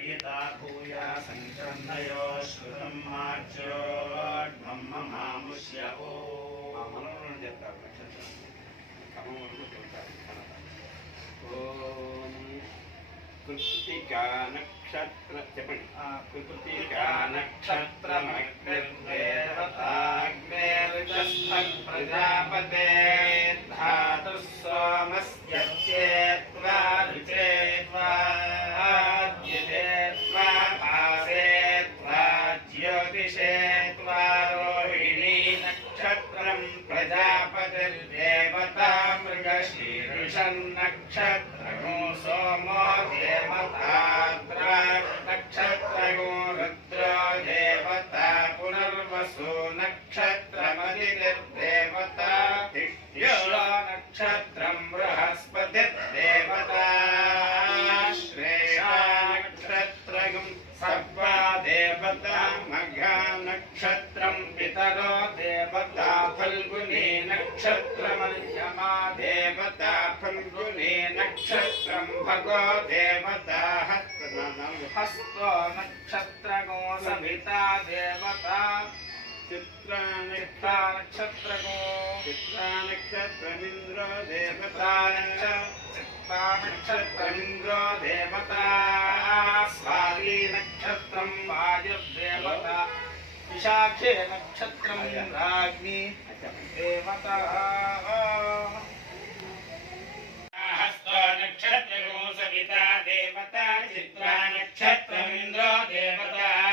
प्रियता भूया सङ्क्रन्दयो श्रुतम् मार्चोड्मम् मामुष्य ओ ధాతు సోమస్యత్యేత్వా రుచేత్వా नक्षत्रमर्यमा देवता फल्गुने नक्षत्रं भगो देवता हस्तननं हस्तो नक्षत्रगो समिता देवता चित्रानिष्ठा नक्षत्रगो देवता चित्रानक्षत्रमिन्द्र देवता स्वादी नक्षत्रं वायुर्देवता विशाखे नक्षत्रं राज्ञी नक्षत्रगो सविता देवता चित्रा नक्षत्रमिन्द्रो देवता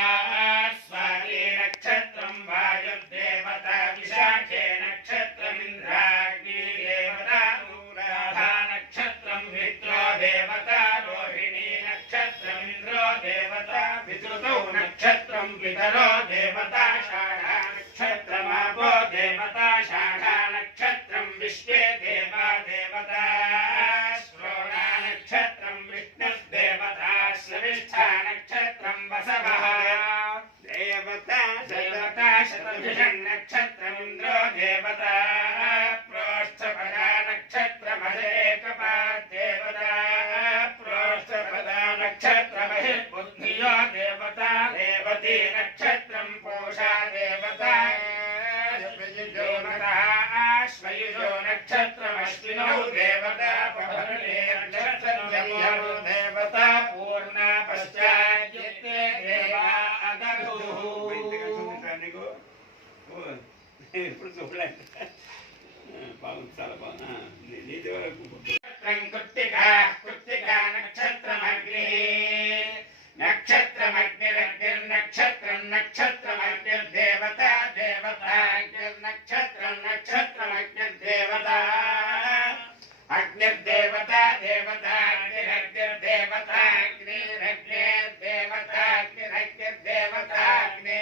देवता ఎప్పుడు చూడలేదు బాగుంది చాలా బాగుంది నీతి వరకు నక్షత్రం నక్షత్రమగ్నిర్దేవత దేవత నక్షత్రం నక్షత్రమగ్నిర్దేవత అగ్నిర్దేవత దేవత అగ్నిర్దేవత అగ్నిరగ్నిర్దేవత అగ్నిరగ్నిర్దేవత అగ్నే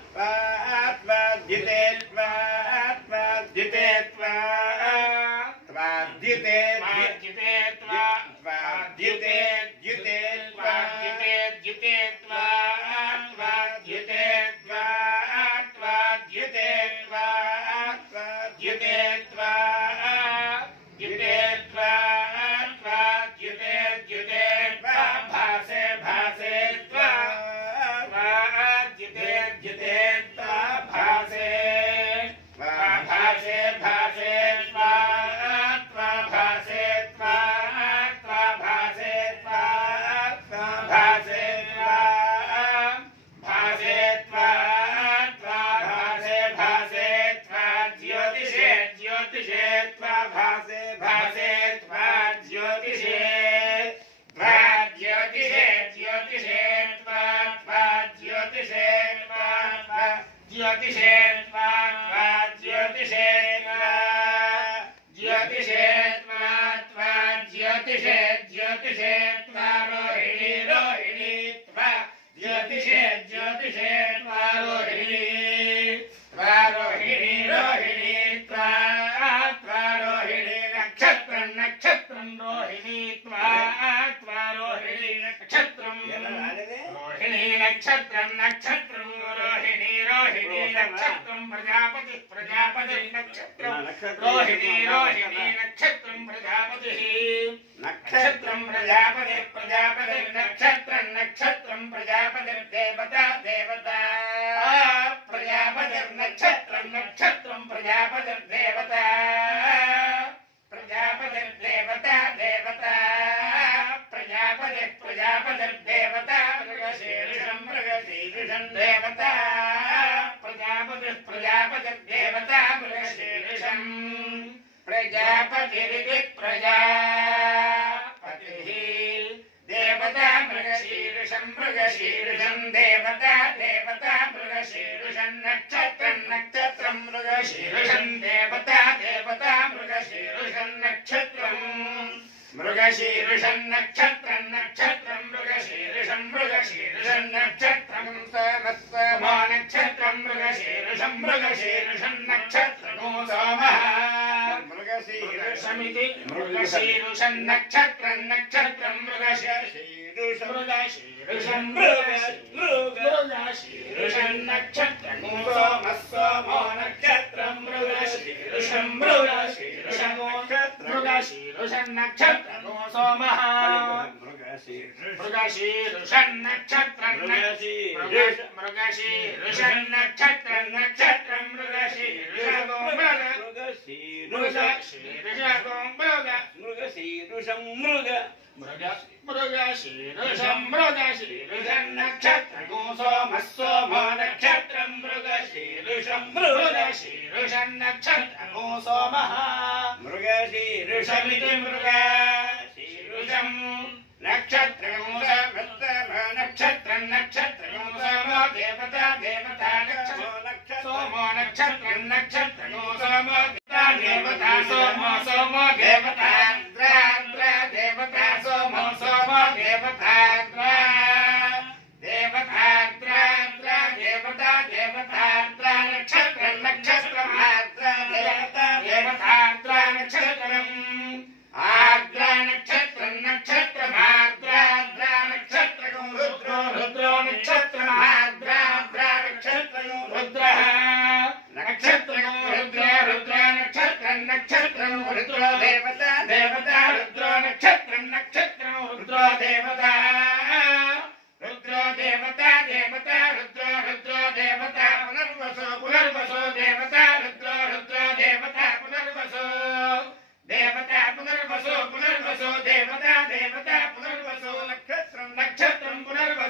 Yeah. నక్షత్రం ప్రజాపతి ప్రజాపతి నక్షత్రం రోహిణి రోహిణి నక్షత్రం ప్రజాపతి నక్షత్రం ప్రజాపతి ప్రజాపతి నక్షత్రం నక్షత్రం ప్రజాపతి దేవత దేవత ప్రజాపతి నక్షత్రం నక్షత్రం ప్రజాపతి नक्षत्रन्नक्षत्रम् मृगशीर्षन् देवता देवता मृगशीर्षन्नक्षत्रम् मृगशीर्षन्नक्षत्रन्नक्षत्रम् मृगशीर्षम् मृगशीर्षन्नक्षत्रम् सोमः सोमो नक्षत्रम् मृगशीर्षम् मृगशीर्षन्नक्षत्रमो सोमः मृगशीर्षमिति मृगशीर्षन्नक्षत्रन्नक्षत्रम् मृगशीर्षम् मृगशीर्षम् मृगशीर्षम् सोमः मृगशीर्षन्नक्षत्रं मृगशीर्षन्नक्षत्रं नक्षत्रं मृगशीर्षगो मृग मृगशीर्षगो मृग मृगशीर्षं मृग मृग मृगशीर्षं मृगशीर्षं नक्षत्रगो सोमः सोमो नक्षत्रं मृगशीर्षं मृगशीर्षं नक्षत्रगो सोमः मृगशीर्षमिति मृग నక్షత్రము నక్షత్రము నక్షత్రం నక్షత్రము సమో దేవత దేవత సోమో నక్షత్రం నక్షత్రము సమో దేవత సోమో సోమో దేవత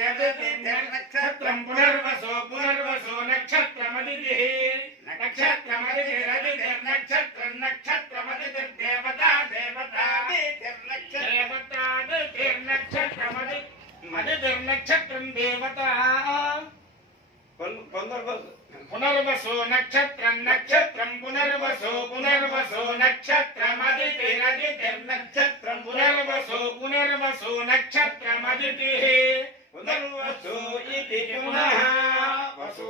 नक्षत्रम् पुनर्वसो पुनर्वसो नक्षत्र नक्षत्रमदितिरदितिर्नक्षत्रम् नक्षत्र नक्षत्र मदितिर्नक्षत्रम् देवता पुनर्वसो नक्षत्र नक्षत्र पुनर्वसो पुनर्वसो नक्षत्र पुनर्वसो पुनर्वसो వసు ఇది పునః వసు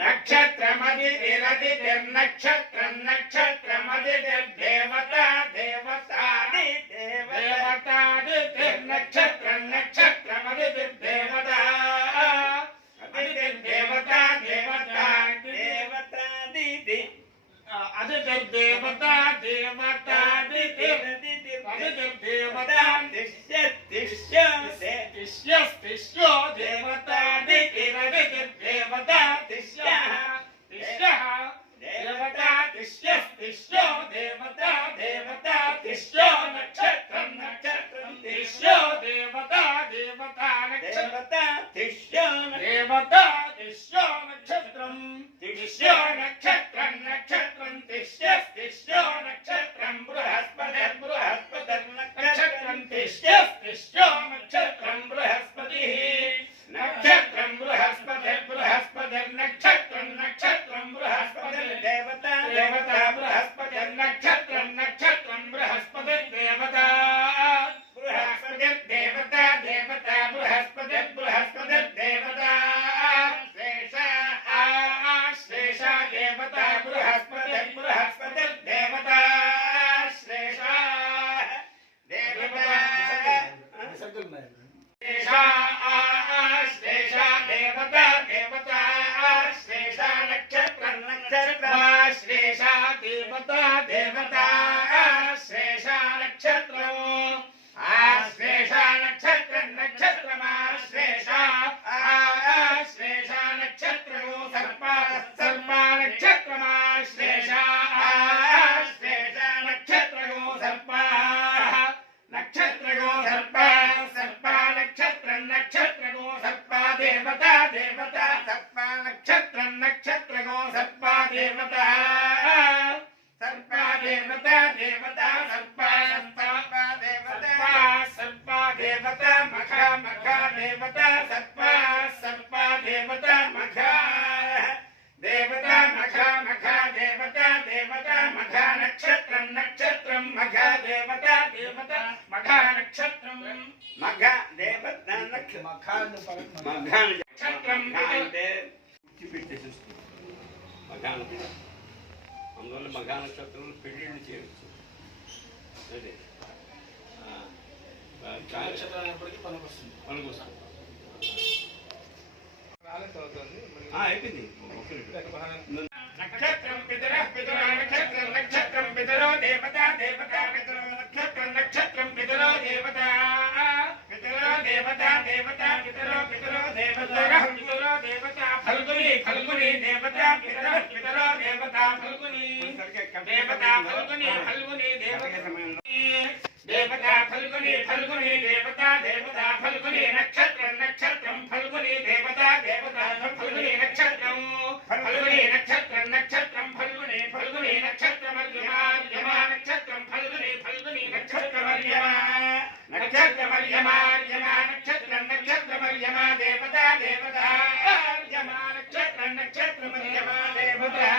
నక్షత్రమది తిరది నిర్నక్షత్రం నక్షత్రమది దేవత దేవతాది దేవతాది నిర్నక్షత్రం నక్షత్రమది దేవత అది దేవత దేవత దేవతాది అది దేవత దేవతాది దేవత దేవత దిశ్య నక్షత్రం దిశ్య నక్షత్రం सर्पा सर्पा देवता అందువల్ల మఘా నక్షత్రంలో పెళ్ళిళ్ళు చేయవచ్చు అదే నక్షత్రం పనికి వస్తుంది పనికి వస్తుంది అయిపోయింది నక్షత్రం పితర పితర నక్షత్రం నక్షత్రం పితరో దేవత ఫల్గుని ఫల్గుని దేవత దేవత ఫల్గుని నక్షత్రం ఫల్గునే ఫల్గునే నక్షత్రమర్యమార్యమా నక్షత్రం ఫల్గునే ఫల్గునే నక్షత్రమర్యమా నక్షత్రమర్యమార్యమా నక్షత్రం నక్షత్రమర్యమా దేవతా దేవతార్యమా నక్షత్రం నక్షత్రమర్యమా దేవతా